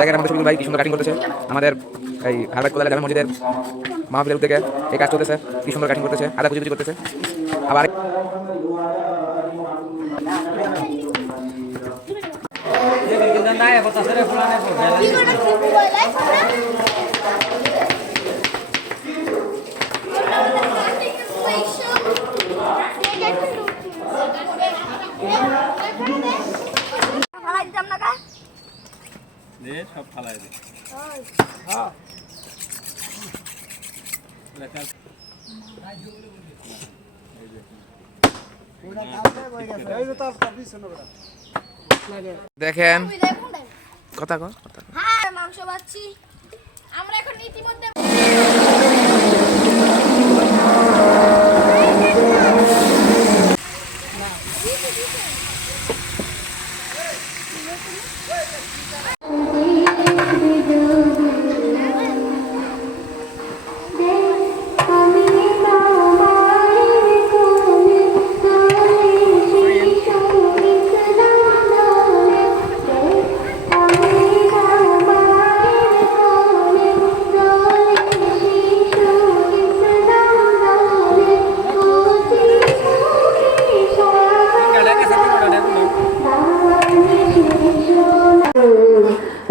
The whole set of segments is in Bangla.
দেখেন আমাদের শফিকুল ভাই কি সুন্দর কাটিং করতেছে। আমাদের এই হারবাদ কোদালে জামে মসজিদের মাহফিলের থেকে এই কাজ চলতেছে, কি সুন্দর কাটিং করতেছে, আদা কুচি কুচি করতেছে। আবার সব ফালাই দে। দেখেন কথা কর হ্যাঁ মাংস বাচ্ছি আমরা এখন ইতিমধ্যে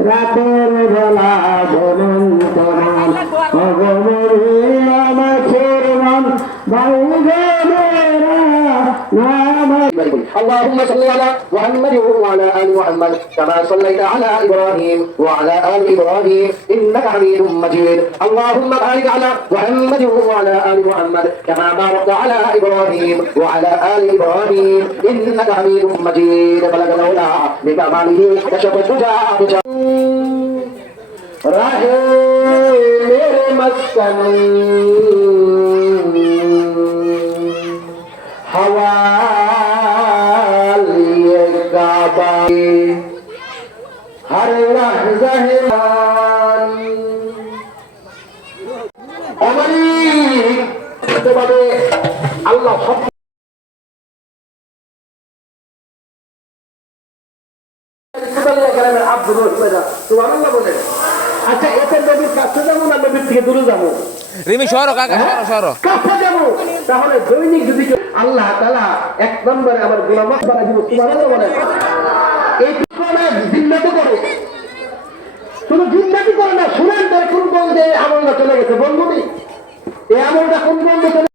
রাতের বেলা বলুন মাছের মন اللهم صل على محمد وعلى ال محمد كما صليت على ابراهيم وعلى ال ابراهيم انك حميد مجيد اللهم بارك على محمد وعلى ال محمد كما باركت على ابراهيم وعلى ال ابراهيم انك حميد مجيد بلغ الاولى بكماله كشف الدجى राहे मेरे मस्कन हवा लिए काबा हर लहज़ा है हमारी अल्लाह আচ্ছা এটা নবীর কাছে যাবো না নবীর থেকে দূরে যাবো? রিমি শহর কাকা শহর কাছে যাবো। তাহলে দৈনিক যদি আল্লাহ তাআলা এক নম্বরে আমার গোলামাত বানাই দিব, সুবহানাল্লাহ বলে এই পিছনে জিন্নাত করে শুধু জিন্নাতি করে না, শুনেন তার কোন বলতে আমলটা চলে গেছে বন্ধুনি এই আমলটা কোন বলতে চলে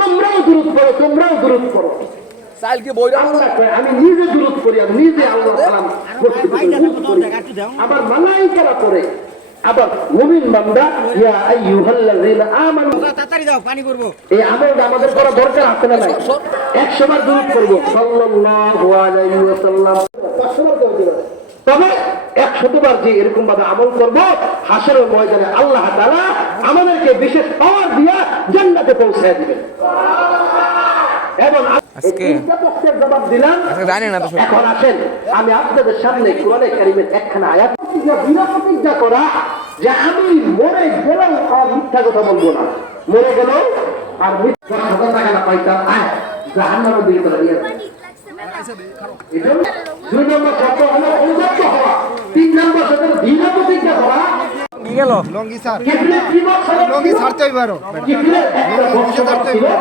তোমরাও দুরূদ পড়ো, তোমরাও দুরূদ পড়ো। আমি নিজে দুরূদ করি, আমি নিজে আল্লাহ সালাম আবার মালাইকারা পড়ে, আবার মুমিন বান্দা ইয়া আইয়ুহাল্লাযীনা আমানু তাড়াতাড়ি দাও পানি করব। এই আমলটা আমাদের করা দরকার আছে না নাই? 100 বার দুরূদ করব সাল্লাল্লাহু আলাইহি ওয়াসাল্লাম, 500 বার করতে হবে। তবে 100 বার যে এরকম ভাবে আমল করব, হাশরের ময়দানে আল্লাহ তাআলা আমাদেরকে বিশেষ পাওয়ার দিয়া জান্নাতে পৌঁছায় দিবেন। এবং আজকে জবাব দিলাম, জানি না তো। এখন আসেন আমি আপনাদের সামনে কোরআনে কারীমের একখানা আয়াত প্রতিজ্ঞা করা যে আমি মরে গেলেও আর মিথ্যা কথা বলবো না, মরে গেলেও আর মিথ্যা কথা না পাইতাম জাহান্নামের দিকে চলে গিয়ে। দুই নম্বর শর্ত হলো অনুগত হওয়া, 3 নম্বর শর্ত দৃঢ় প্রতিজ্ঞা করা। কি গেল লঙ্গি স্যার লঙ্গি ছাড়তে হইবে আরো লঙ্গি ছাড়তে হইবে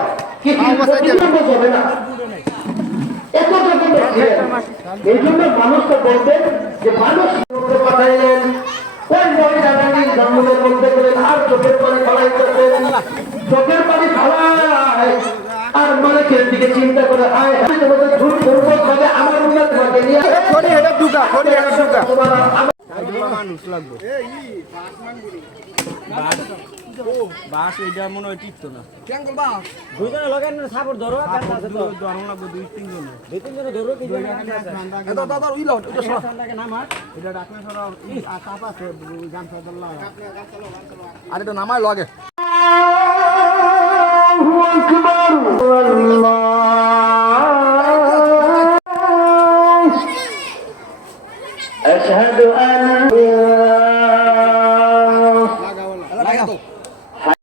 এই জন্য মানুষকে বলতেন যে মানুষ পাঠাইলেন ওই মহিলাকে জঙ্গলের মধ্যে গেলেন আর চোখের পানি ফলাইতেছেন, চোখের পানি ফলায় আর মালিকের দিকে চিন্তা করে আয় ঝুট দুর্বল ভাবে আমার উন্নত ভাবে নিয়ে মানুষ লাগবে বাস এইটা মনে হয় টিকতো না। কেন করবা দুইজনে লাগান না সাপোর্ট ধরো কাজ আছে তো ধরো লাগবে 2-3 জন 2-3 জন ধরো কি জন আছে দাদা দাদা ওই লট এটা সরাটাকে নামা এটা ডাকনা সরা আর তাপ আছে গান সাদল্লাহ আর এটা নামায় লাগে।